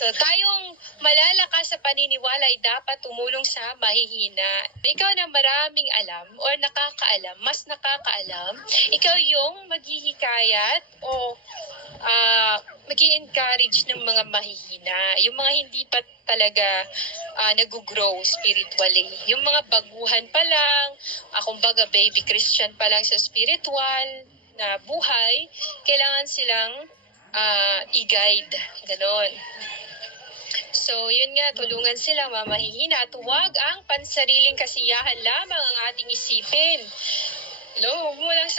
So tayong malalakas sa paniniwala ay dapat tumulong sa mahihina. Ikaw na maraming alam or nakakaalam, mas nakakaalam, ikaw yung maghihikayat o mag-i-encourage ng mga mahihina. Yung mga hindi pa talaga nag-grow spiritually. Yung mga baguhan pa lang, kumbaga baby Christian pa lang sa spiritual na buhay, kailangan silang i-guide. Ganon. So, yun nga, tulungan silang mamahihina at huwag ang pansariling kasiyahan lamang ang ating isipin. No, huwag mo lang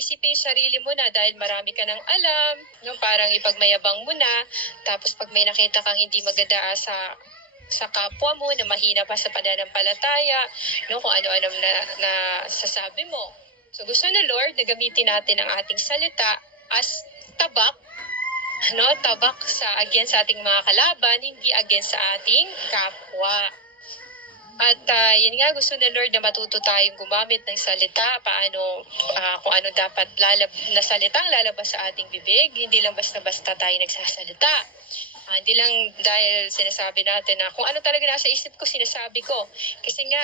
isipin yung sarili mo na dahil marami ka ng alam, no, parang ipagmayabang mo na, tapos pag may nakita kang hindi maganda sa kapwa mo, na mahina pa sa pananampalataya, no, kung ano-ano na sasabi mo. So gusto na Lord na gamitin natin ang ating salita as tabak, no, tabak against sa ating mga kalaban, hindi against sa ating kapwa. At yun nga, gusto na Lord na matuto tayong gumamit ng salita, paano, kung ano dapat na salitang lalabas sa ating bibig, hindi lang basta-basta tayo nagsasalita. Hindi lang dahil sinasabi natin na kung ano talaga nasa isip ko, sinasabi ko. Kasi nga,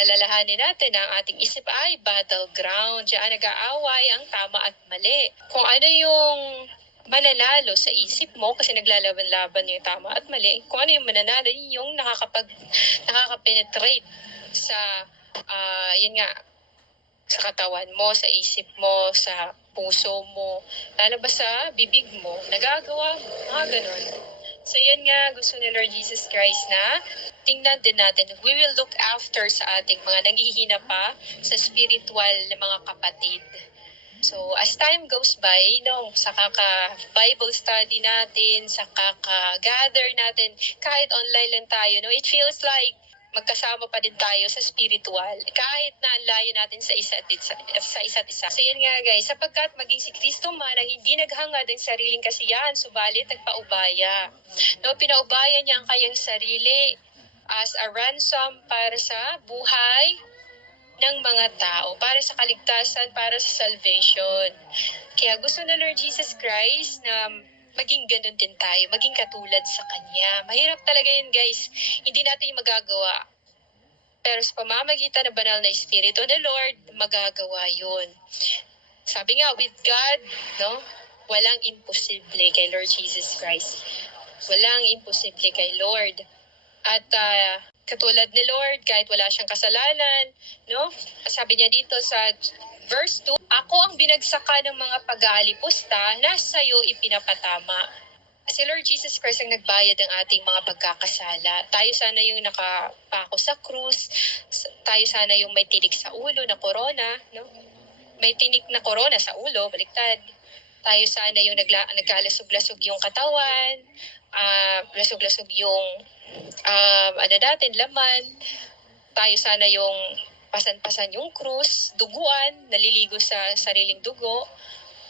alalahanin natin na ang ating isip ay battleground. Diyan nag-aaway ang tama at mali. Kung ano yung mananalo sa isip mo kasi naglalaban-laban yung tama at mali. Kung ano yung mananalo, yung nakaka-penetrate sa yun nga, sa katawan mo, sa isip mo, sa puso mo, lalabas sa bibig mo, nagagawa mo, mga ganun. So yun nga, gusto ni Lord Jesus Christ na tingnan din natin, we will look after sa ating mga nanghihina pa sa spiritual na mga kapatid. So, as time goes by, no, sa kaka-Bible study natin, sa kaka-gather natin, kahit online lang tayo, no, it feels like magkasama pa din tayo sa spiritual, kahit na ang layo natin sa isa't isa. So yan nga guys, sapagkat maging si Kristo man ang hindi naghangad ng sariling kasiyahan, subalit nagpaubaya. No, pinaubaya niya ang kanyang sarili as a ransom para sa buhay ng mga tao, para sa kaligtasan, para sa salvation. Kaya gusto na Lord Jesus Christ na maging ganun din tayo, maging katulad sa Kanya. Mahirap talaga yun guys, hindi natin yung magagawa. Pero sa pamamagitan ng banal na Espiritu ng Lord, magagawa yun. Sabi nga, with God, no, walang imposible kay Lord Jesus Christ. Walang imposible kay Lord. At katulad ni Lord, kahit wala siyang kasalanan, no? Sabi niya dito sa verse 2, ako ang binagsaka ng mga pag-aalipusta na sa iyo ipinapatama. Si Lord Jesus Christ ang nagbayad ng ating mga pagkakasala. Tayo sana yung nakapako sa krus, tayo sana yung may tinik sa ulo na corona, no? May tinik na corona sa ulo, baliktad. Tayo sana yung nagkalasog-lasog yung katawan, lasog-lasog yung laman. Tayo sana yung pasan-pasan yung krus, duguan, naliligo sa sariling dugo.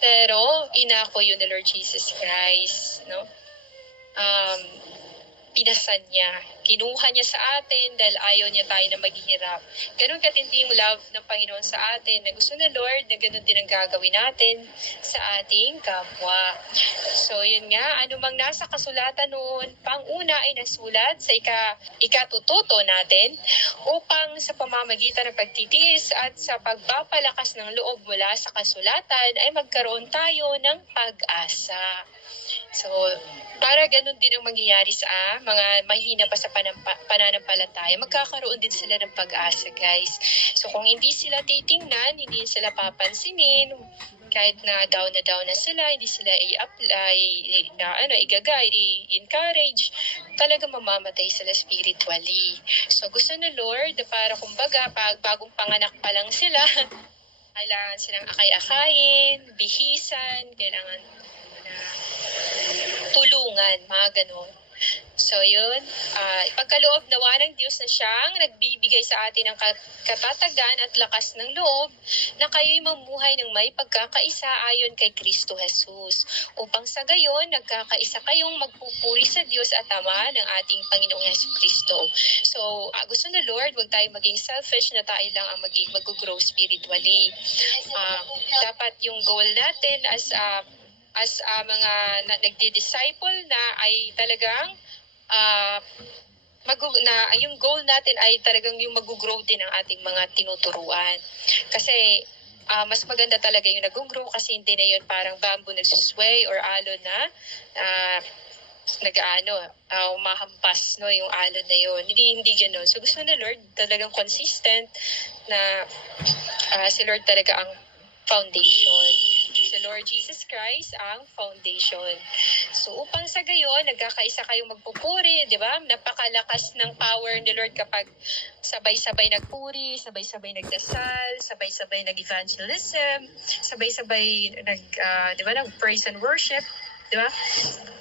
Pero inako yun ni Lord Jesus Christ, no? Pinasan niya. Kinuha niya sa atin dahil ayaw niya tayo na maghihirap. Ganun katindi yung love ng Panginoon sa atin na gusto na Lord na ganun din ang gagawin natin sa ating kapwa. So yun nga, anumang nasa kasulatan noon, panguna ay nasulat sa ikatututo natin upang sa pamamagitan ng pagtitiis at sa pagpapalakas ng loob mula sa kasulatan ay magkaroon tayo ng pag-asa. So, para ganun din ang mangyayari sa mga mahina pa sa pananampalataya, magkakaroon din sila ng pag-asa, guys. So, kung hindi sila titingnan, hindi sila papansinin, kahit na down na sila, hindi sila i-apply, i-guide, i-encourage, talaga mamamatay sila spiritually. So, gusto na Lord, para kumbaga, bagong panganak pa lang sila, kailangan silang akay-akayin, bihisan, kailangan tulungan, mga ganon. So yun, ipagkaloob nawa ng Diyos na siyang nagbibigay sa atin ng katatagan at lakas ng loob na kayo'y mamuhay ng may pagkakaisa ayon kay Kristo Jesus, upang sa gayon nagkakaisa kayong magpupuri sa Diyos at Ama ng ating Panginoong Jesucristo. So gusto na Lord, huwag tayong maging selfish na tayo lang ang mag-grow spiritually. Dapat yung goal natin as as mga nagdi-disciple na ay talagang ah, yung goal natin ay talagang yung mag-grow din ang ating mga tinuturuan. Kasi mas maganda talaga yung nag-grow kasi hindi na yun parang bamboo nagsusway or alon na umahampas no yung alon na yun. Hindi ganoon. So gusto na Lord talagang consistent na si Lord talaga ang foundation. Si Lord Jesus Christ ang foundation. So upang sa gayon, nagkakaisa kayong magpupuri, di ba? Napakalakas ng power ni Lord kapag sabay-sabay nagpuri, sabay-sabay nagdasal, sabay-sabay nag-evangelism, sabay-sabay nag-praise and worship, di ba?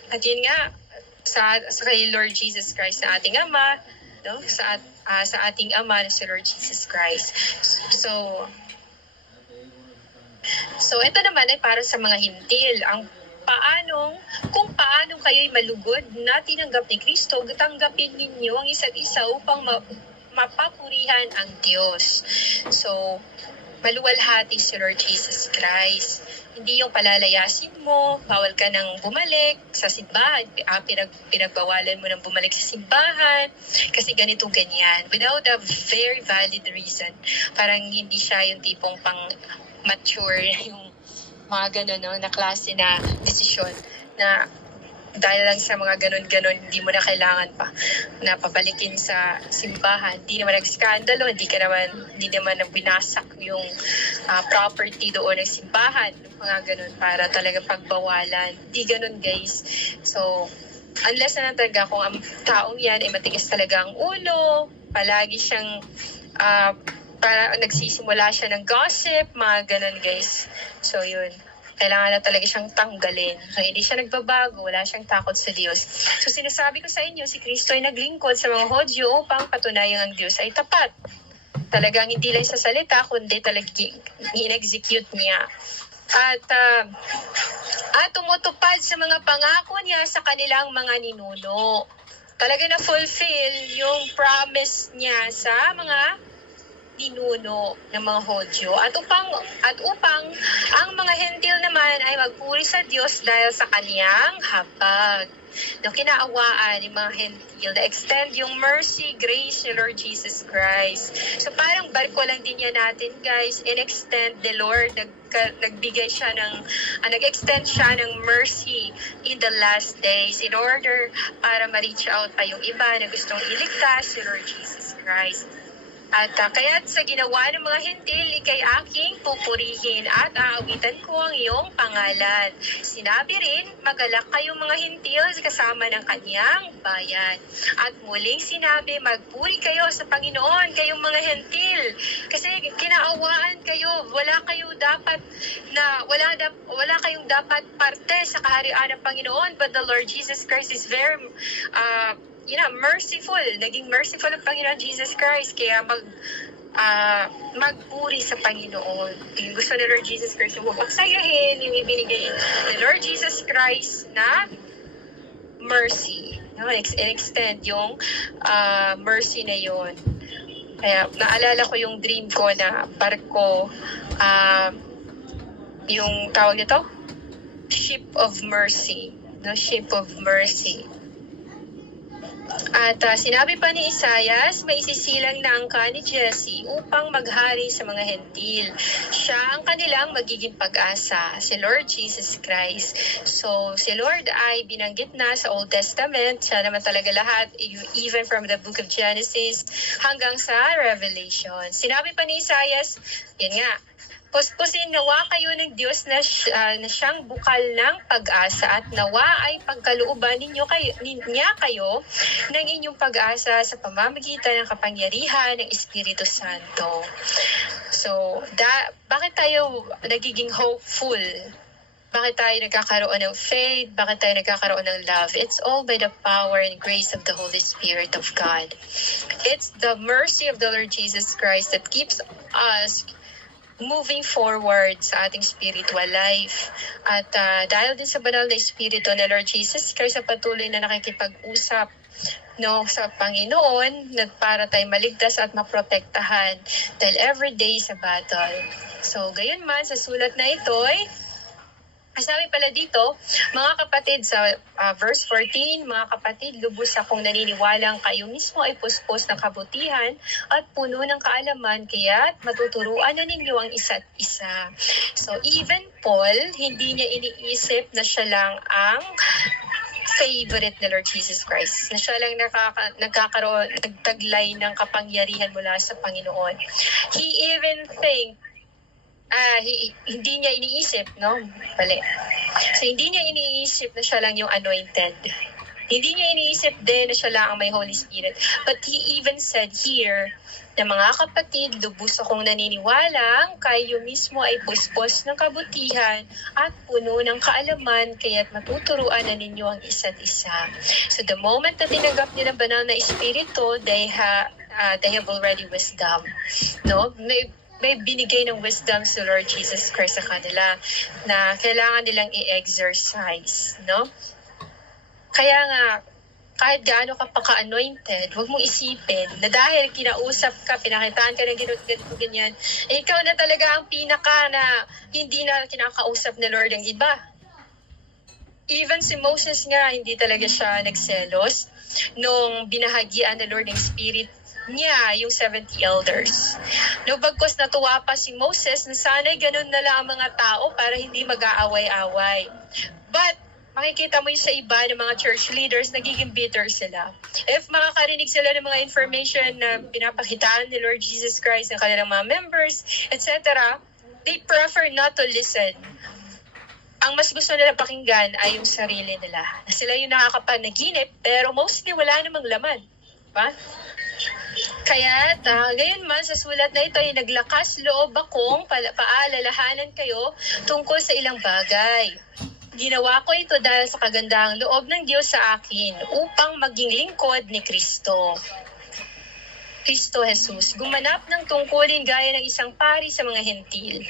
At yun nga, sa kay Lord Jesus Christ na ating Ama, no? Sa ating Ama na si Lord Jesus Christ. So ito naman ay para sa mga hintil. Kung paano kayo'y malugod na tinanggap ni Kristo, tanggapin ninyo ang isa't isa upang mapapurihan ang Diyos. So, maluwalhati si Lord Jesus Christ. Hindi yung palalayasin mo, bawal ka nang bumalik sa simbahan, pinagbawalan mo nang bumalik sa simbahan, kasi ganito ganyan, without a very valid reason. Parang hindi siya yung tipong pang-mature, yung mga gano'n, no, na klase na desisyon na dahil lang sa mga ganon-ganon, hindi mo na kailangan pa na pabalikin sa simbahan. Hindi naman nag-skandalo, hindi naman binasak yung property doon ng simbahan, mga ganon, para talaga pagbawalan. Hindi ganon, guys. So, unless na talaga kung ang taong yan ay matigas talaga ang ulo, palagi siyang para nagsisimula siya ng gossip, mga ganon, guys. So, yun. Kailangan na talaga siyang tanggalin. So, hindi siya nagbabago, wala siyang takot sa Diyos. So, sinasabi ko sa inyo, si Kristo ay naglingkod sa mga Hodyo upang patunayan ang Diyos ay tapat. Talagang hindi lang sa salita, kundi talagang in-execute niya. At tumutupad sa mga pangako niya sa kanilang mga ninuno. Talaga na-fulfill yung promise niya sa mga ninuno ng mga Hodyo at upang ang mga hentil naman ay magpuri sa Diyos dahil sa kaniyang habag. Kinaawaan ng mga hentil na extend yung mercy, grace ni Lord Jesus Christ. So parang barko lang din yan natin, guys, in-extend the Lord, nag-extend siya ng mercy in the last days in order para ma-reach out pa yung iba na gustong iligtas si Lord Jesus Christ. At kaya't sa ginawa ng mga hentil, ikay aking pupurihin at aawitan ko ang iyong pangalan. Sinabi rin, magalak kayong mga hentil kasama ng kanyang bayan. At muling sinabi, magpuri kayo sa Panginoon, kayong mga hentil. Kasi kinaawaan kayo, wala kayong dapat parte sa kaharian ng Panginoon, but the Lord Jesus Christ is very merciful. Naging merciful ang Panginoon Jesus Christ. Kaya magpuri sa Panginoon. Yung gusto ni Lord Jesus Christ, yung pagsayahin, yung ibinigay ni Lord Jesus Christ na mercy. Extend yung mercy na yun. Kaya naalala ko yung dream ko na barko, yung tawag nito? Ship of Mercy. Ship of Mercy. At sinabi pa ni Isaias, may isisilang na angka ni Jesse upang maghari sa mga hentil. Siya ang kanilang magiging pag-asa, si Lord Jesus Christ. So, si Lord ay binanggit na sa Old Testament. Siya naman talaga lahat, even from the book of Genesis hanggang sa Revelation. Sinabi pa ni Isaias, yun nga, puspusin nawa kayo ng Diyos na siyang bukal ng pag-asa at nawa ay pagkalooban niya kayo ng inyong pag-asa sa pamamagitan ng kapangyarihan ng Espiritu Santo. So, bakit tayo nagiging hopeful? Bakit tayo nagkakaroon ng faith? Bakit tayo nagkakaroon ng love? It's all by the power and grace of the Holy Spirit of God. It's the mercy of the Lord Jesus Christ that keeps us moving forward sa ating spiritual life. At dahil din sa banal na Espiritu na Lord Jesus Christ, patuloy na nakikipag-usap sa Panginoon para tayo maligtas at maprotektahan dahil every day sa battle. So, gayon man, sa sulat na ito Sabi pala dito, mga kapatid, sa verse 14, mga kapatid, lubos akong naniniwalang kayo mismo ay puspos ng kabutihan at puno ng kaalaman, kaya't matuturuan na ninyo ang isa't isa. So even Paul, hindi niya iniisip na siya lang ang favorite ni Lord Jesus Christ. Na siya lang nagtaglay ng kapangyarihan mula sa Panginoon. He even hindi niya iniisip, no? Mali. So, hindi niya iniisip na siya lang yung anointed. Hindi niya iniisip din na siya lang ang may Holy Spirit. But he even said here, na mga kapatid, lubos akong naniniwalang kayo mismo ay puspos ng kabutihan at puno ng kaalaman, kaya't matuturuan na ninyo ang isa't isa. So the moment na tinanggap nila banal na espiritu, they have already wisdom. No? May binigay ng wisdom sa Lord Jesus Christ sa kanila na kailangan nilang i-exercise, no? Kaya nga, kahit gaano ka pa ka-anointed, huwag mong isipin na dahil kinausap ka, pinakitaan ka ng ganyan, ikaw na talaga ang pinaka na hindi na kinakausap ni Lord ang iba. Even si Moses nga, hindi talaga siya nagselos nung binahagian ng Lord ng Spirit niya yung 70 elders. No, bagkos natuwa pa si Moses na sana'y ganun na lang ang mga tao para hindi mag-aaway-away. But, makikita mo yung sa iba ng mga church leaders, nagiging bitter sila. If makakarinig sila ng mga information na pinapakitaan ni Lord Jesus Christ ng kanilang mga members, etc., they prefer not to listen. Ang mas gusto nila pakinggan ay yung sarili nila. Sila yung nakakapanaginip, pero mostly wala namang laman. Diba? Kaya gayon man sa sulat na ito ay naglakas loob akong paalalahanan kayo tungkol sa ilang bagay. Ginawa ko ito dahil sa kagandahang loob ng Diyos sa akin upang maging lingkod ni Kristo Jesus. Gumanap ng tungkulin gaya ng isang pari sa mga hentil.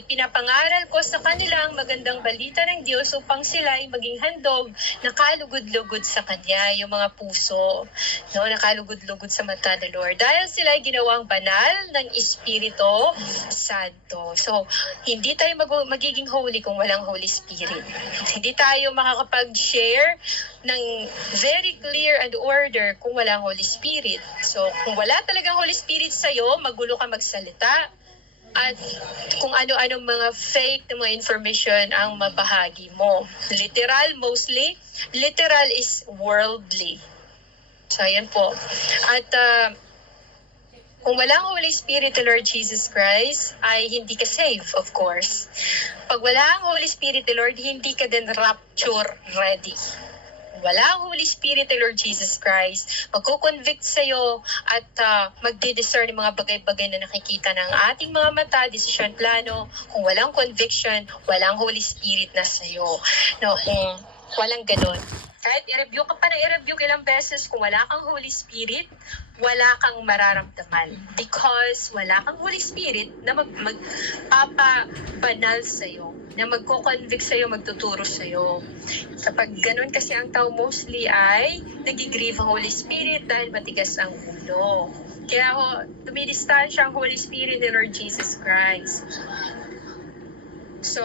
Ipinapangaral ko sa kanila ang magandang balita ng Diyos upang sila ay maging handog na kalugod-lugod sa Kanya, yung mga puso, no, nakalugod-lugod sa mata ng Lord. Dahil sila ay ginawang banal ng Espiritu Santo. So, hindi tayo magiging holy kung walang Holy Spirit. Hindi tayo makakapag-share ng very clear and order kung walang Holy Spirit. So, kung wala talagang Holy Spirit sa'yo, magulo ka magsalita. At kung ano-anong mga fake na mga information ang mabahagi mo. Literal, mostly. Literal is worldly. So, ayan po. At kung walang Holy Spirit ni Lord Jesus Christ, ay hindi ka safe, of course. Pag wala ang Holy Spirit ni Lord, hindi ka din rapture ready. Wala ang Holy Spirit ni Lord Jesus Christ, magkukonvict sa'yo at magdi-discern ng mga bagay-bagay na nakikita ng ating mga mata, decision plano. Kung walang conviction, walang Holy Spirit na sa'yo. No, kung walang ganun. Kahit i-review ka pa na i-review ilang beses, kung wala kang Holy Spirit, wala kang mararamdaman. Because wala kang Holy Spirit na magpapabanal sa'yo, na magko-convict sa'yo, magtuturo sa'yo. Kapag ganun kasi ang tao mostly ay nagigrieve ang Holy Spirit dahil matigas ang ulo. Kaya tumidistansya ang Holy Spirit ni Lord Jesus Christ. So,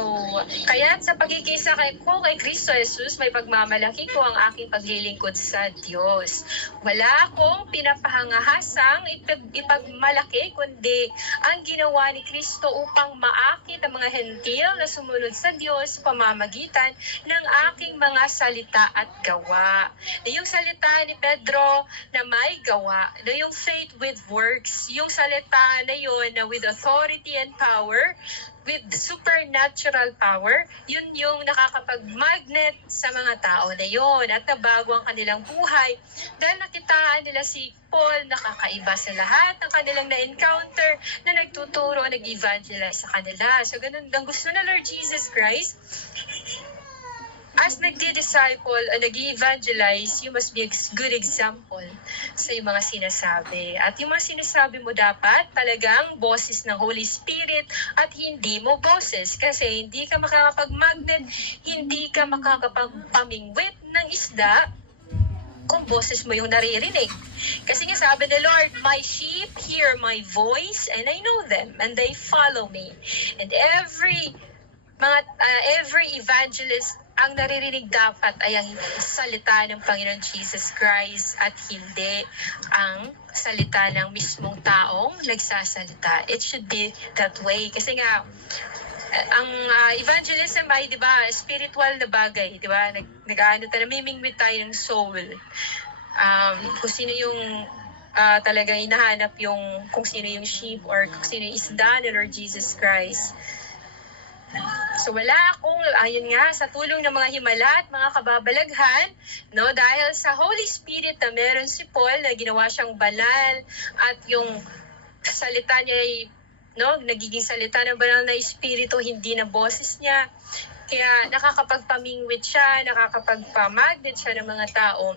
kaya sa pagkikisa ko kay Kristo Jesus, may pagmamalaki ko ang aking paglilingkod sa Diyos. Wala akong pinapahangahasang ipagmalaki, kundi ang ginawa ni Kristo upang maakit ang mga hentil na sumunod sa Diyos pamamagitan ng aking mga salita at gawa. Na yung salita ni Pedro na may gawa, na yung faith with works, yung salita na yun na with authority and power, with supernatural power, yun yung nakakapag-magnet sa mga tao na yun at nabago ang kanilang buhay dahil nakitaan nila si Paul nakakaiba sa lahat ng kanilang na-encounter na nagtuturo, nag-evangelize sa kanila. So ganun, ang gusto na Lord Jesus Christ, as nagdi-disciple o nag-evangelize, you must be a good example sa yung mga sinasabi. At yung mga sinasabi mo dapat talagang boses ng Holy Spirit at hindi mo boses. Kasi hindi ka makakapag-magnet, hindi ka makakapagpamingwit ng isda kung boses mo yung naririnig. Kasi nga sabi ni Lord, my sheep hear my voice and I know them and they follow me. And every every evangelist, ang naririnig dapat ay ang salita ng Panginoon Jesus Christ at hindi ang salita ng mismong taong nagsasalita. It should be that way. Kasi nga, ang evangelism ay, di ba, spiritual na bagay, di ba? Namimingwit tayo ng soul. Kung sino yung talagang hinahanap yung kung sino yung sheep or kung sino yung isda ni Lord Jesus Christ. So wala akong, ayun nga, sa tulong ng mga himala at mga kababalaghan, no, dahil sa Holy Spirit na meron si Paul na ginawa siyang banal at yung salita niya ay, no, nagiging salita ng banal na espiritu, hindi na boses niya. Kaya nakakapagpamingwit siya, nakakapagpamagnet siya ng mga tao.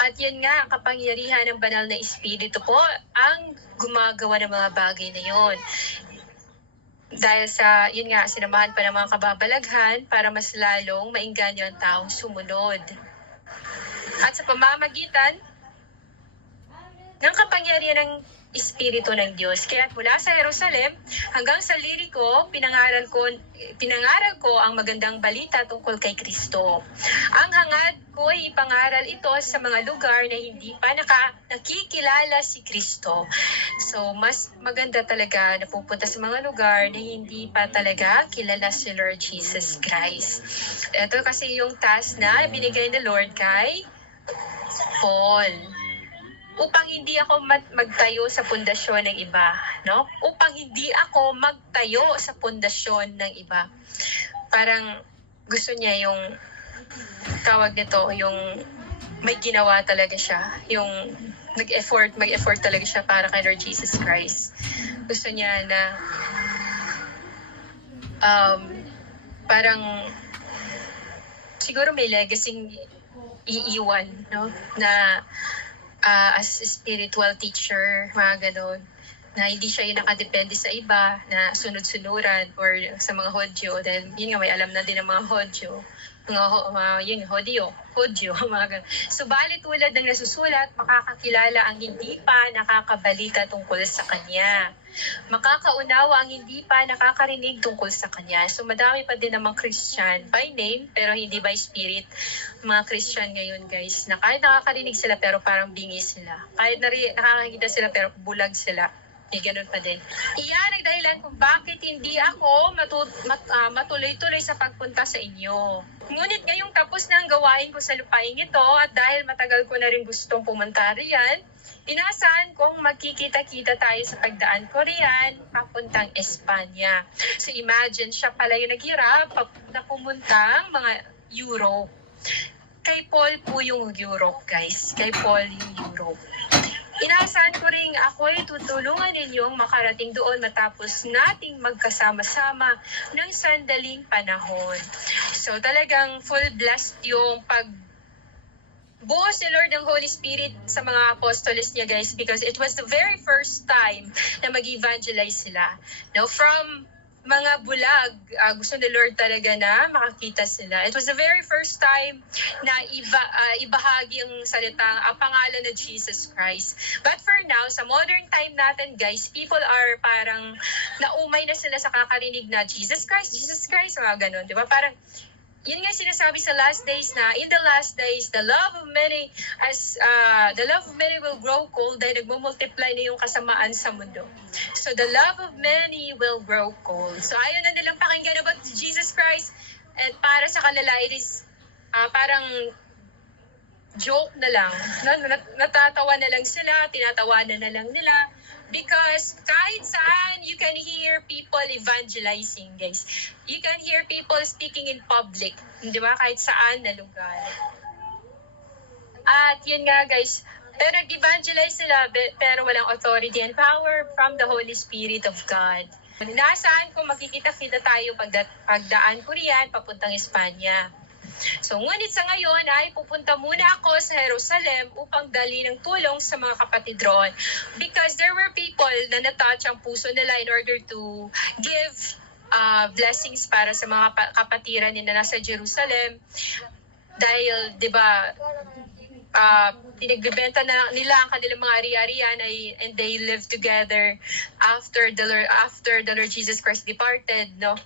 At yun nga, kapangyarihan ng banal na espiritu po ang gumagawa ng mga bagay na yun. Dahil sa, yun nga, sinamahan pa ng mga kababalaghan para mas lalong maingganyo ang taong sumunod. At sa pamamagitan ng kapangyarihan ng Espiritu ng Diyos. Kaya mula sa Jerusalem hanggang sa Lirico, pinangaral ko ang magandang balita tungkol kay Kristo. Ang hangad ko ay ipangaral ito sa mga lugar na hindi pa nakikilala si Kristo. So, mas maganda talaga na pupunta sa mga lugar na hindi pa talaga kilala si Lord Jesus Christ. Ito kasi yung task na binigay ng Lord kay Paul. Upang hindi ako magtayo sa pundasyon ng iba, no? Upang hindi ako magtayo sa pundasyon ng iba. Parang gusto niya yung tawag nito, yung may ginawa talaga siya, yung mag-effort talaga siya para kay Lord Jesus Christ. Gusto niya na parang siguro may legacy iiwan, no? Na as a spiritual teacher, mga ganon, na hindi siya yung nakadepende sa iba, na sunod-sunuran, or sa mga Hodyo, dahil yun nga, may alam na din ng mga Hodyo, yun, Hodyo, mga ganon. Subalit tulad ng nasusulat, makakakilala ang hindi pa nakakabalita tungkol sa Kanya. Makakaunawa ang hindi pa nakakarinig tungkol sa Kanya. So madami pa din namang Christian by name, pero hindi by spirit. Mga Christian ngayon, guys, na kahit nakakarinig sila pero parang bingi sila. Kahit nakakakita sila pero bulag sila. Ganun pa din. Iyan ang dahilan kung bakit hindi ako matuloy-tuloy sa pagpunta sa inyo. Ngunit ngayong tapos na ang gawain ko sa lupain ito at dahil matagal ko na rin gustong pumunta riyan, inaasahan kong magkikita-kita tayo sa pagdaan ko riyan papuntang Espanya. So imagine, siya pala yung naghirap na pumuntang mga Europe. Kay Paul po yung Europe, guys. Kay Paul yung Europe. Inaasahan ko rin ako'y tutulungan ninyong makarating doon matapos nating magkasama-sama ng sandaling panahon. So talagang full blast yung buo si Lord ng Holy Spirit sa mga apostoles niya, guys, because it was the very first time na mag-evangelize sila. Now, from mga bulag, gusto ni Lord talaga na makakita sila. It was the very first time na ibahagi ang salitang pangalan na Jesus Christ. But for now, sa modern time natin, guys, people are parang naumay na sila sa kakarinig na Jesus Christ, mga ganun, di ba? Parang yun nga sinasabi sa last days na in the last days the love of many will grow cold dahil nagmumultiply na yung kasamaan sa mundo. So the love of many will grow cold. So ayaw na nilang pakinggan about Jesus Christ, at para sa kanila it is parang joke na lang. Natatawa na lang sila, tinatawanan na lang nila. Because kahit saan, you can hear people evangelizing, guys. You can hear people speaking in public. Di ba? Kahit saan na lugar. At yun nga, guys. Pero nag-evangelize sila, pero walang authority and power from the Holy Spirit of God. Nasaan kung makikita-kita tayo pagdaan ko riyan, papuntang Espanya. So, ngunit sa ngayon ay pupunta muna ako sa Jerusalem upang dali ng tulong sa mga kapatid roon. Because there were people na natouch ang puso nila in order to give blessings para sa mga kapatiran nila nasa Jerusalem. Dahil, di ba, pinagbebenta na nila ang kanilang mga ari-arian and they live together after the Lord Jesus Christ departed, no?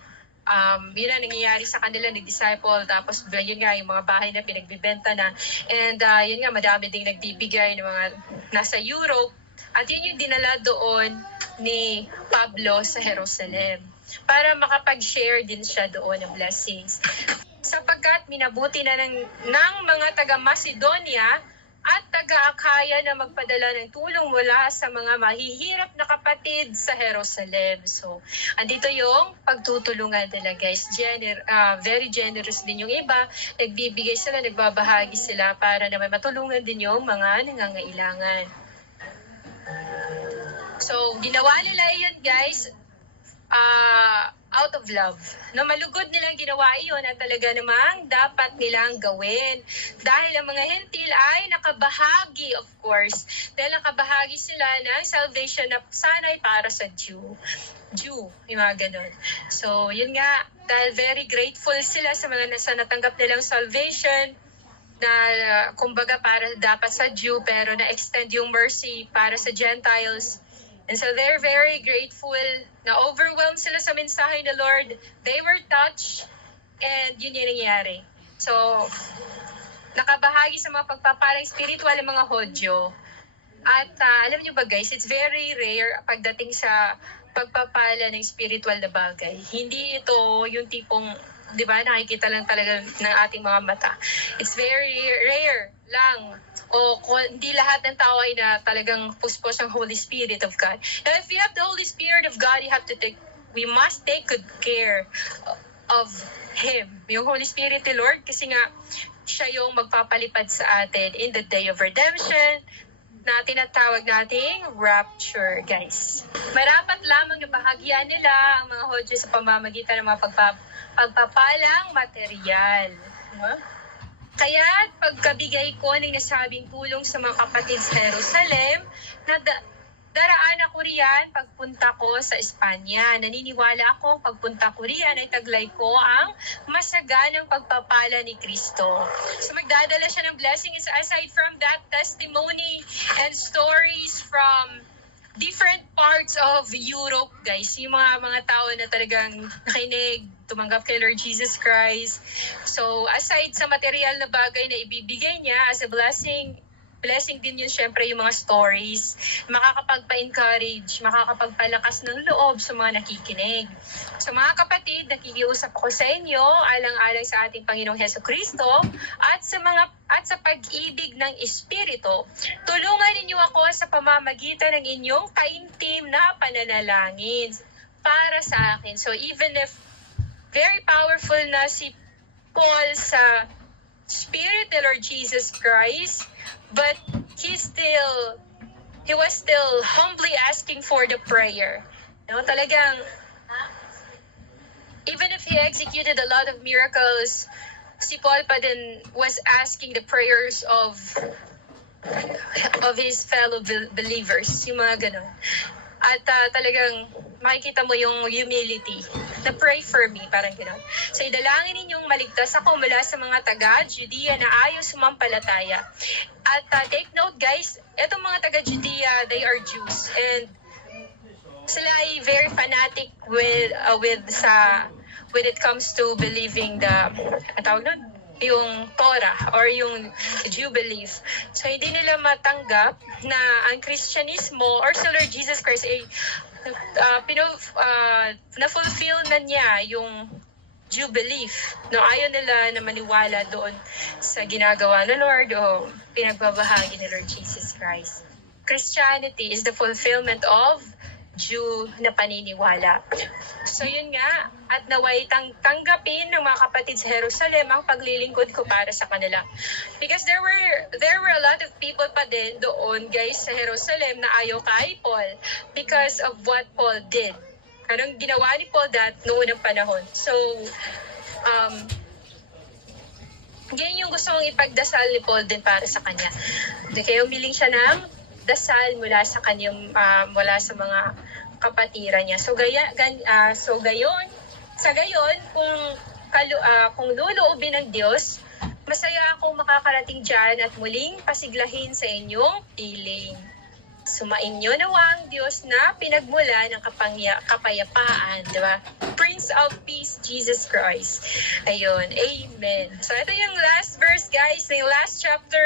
yun na nangyayari sa kanila ni disciple, tapos yun nga yung mga bahay na pinagbibenta na, and yun nga madami ding nagbibigay ng mga nasa Europe, at yun yung dinala doon ni Pablo sa Jerusalem para makapag-share din siya doon ng blessings. Sapagkat minabuti na ng mga taga-Macedonia at taga-Akaya na magpadala ng tulong mula sa mga mahihirap na kapatid sa Jerusalem. So, andito yung pagtutulungan nila, guys. Very generous din yung iba. Nagbibigay sila, nagbabahagi sila para naman matulungan din yung mga nangangailangan. So, ginawa nila yun, guys, out of love. No, malugod nilang ginawa iyon at talaga namang dapat nilang gawin. Dahil ang mga hentil ay nakabahagi, of course. Dahil nakabahagi sila ng salvation na sana'y para sa Jew, yung mga ganun. So, yun nga, dahil very grateful sila sa mga natanggap nilang salvation, na kumbaga para dapat sa Jew, pero na-extend yung mercy para sa Gentiles. And so they're very grateful, na overwhelmed sila sa mensahe ng Lord. They were touched, and yun yung nangyari. So, nakabahagi sa mga pagpapalang spiritual ng mga Hodyo. At alam niyo ba guys, it's very rare pagdating sa pagpapala ng spiritual na bagay. Hindi ito yung tipong, di ba, nakikita lang talaga ng ating mga mata. It's very rare lang. O hindi lahat ng tao ay na talagang puspos ang Holy Spirit of God. Now, if you have the Holy Spirit of God, we must take good care of Him. Yung Holy Spirit ni Lord, kasi nga, siya yung magpapalipad sa atin in the day of redemption, na tinatawag nating rapture, guys. Marapat lamang na bahagyan nila ang mga Hodyo sa pamamagitan ng mga pagpapalang material. Diba? Kaya pagkabigay ko ng nasabing tulong sa mga kapatid sa Jerusalem, daraan ako riyan pagpunta ko sa Espanya. Naniniwala akong pagpunta ko riyan ay taglay ko ang masaganang pagpapala ni Kristo. So magdadala siya ng blessings aside from that testimony and stories from different parts of Europe, guys. Yung mga tao na talagang nakinig, tumanggap kay Lord Jesus Christ. So, aside sa material na bagay na ibibigay niya as a blessing din yun syempre yung mga stories, makakapagpa-encourage, makakapagpalakas ng loob sa mga nakikinig. So mga kapatid, nakikiusap ako sa inyo, alang-alang sa ating Panginoong Hesukristo at sa pag-ibig ng Espiritu, tulungan ninyo ako sa pamamagitan ng inyong kaintim na pananalangin para sa akin. So even if very powerful na si Paul sa Spirit ni Lord Jesus Christ, but he was still humbly asking for the prayer. No, talagang, even if he executed a lot of miracles, si Paul pa din was asking the prayers of his fellow believers, yung mga ganun. At talagang makikita mo yung humility na pray for me, parang gano'n. So, idalangin ninyong maligtas ako mula sa mga taga-Judea na ayaw sumampalataya. At take note guys, etong mga taga-Judea, they are Jews. And sila ay very fanatic when it comes to believing yung Torah or yung Jew belief. So, hindi nila matanggap na ang Kristyanismo or sa Lord Jesus Christ ay na-fulfill na niya yung Jew belief. No, ayaw nila na maniwala doon sa ginagawa ng Lord o pinagbabahagi ni Lord Jesus Christ. Christianity is the fulfillment of Jew na paniniwala. So yun nga, at naway tanggapin ng mga kapatid sa Jerusalem ang paglilingkod ko para sa kanila. Because there were a lot of people pa din doon, guys, sa Jerusalem na ayaw kay Paul because of what Paul did. Anong ginawa ni Paul noon ng panahon. So, yan yung gusto kong ipagdasal ni Paul din para sa kanya. Kaya umiling siya ng dasal mula sa kanyang mula sa mga kapatiran niya. So gayon kung luluubin ng Diyos, masaya akong makakarating diyan at muling pasiglahin sa inyong piling. Sumainyo nawa ang Diyos na pinagmula ng kapayapaan, di ba? Prince of Peace, Jesus Christ. Ayun, amen. So ito yung last verse guys, yung last chapter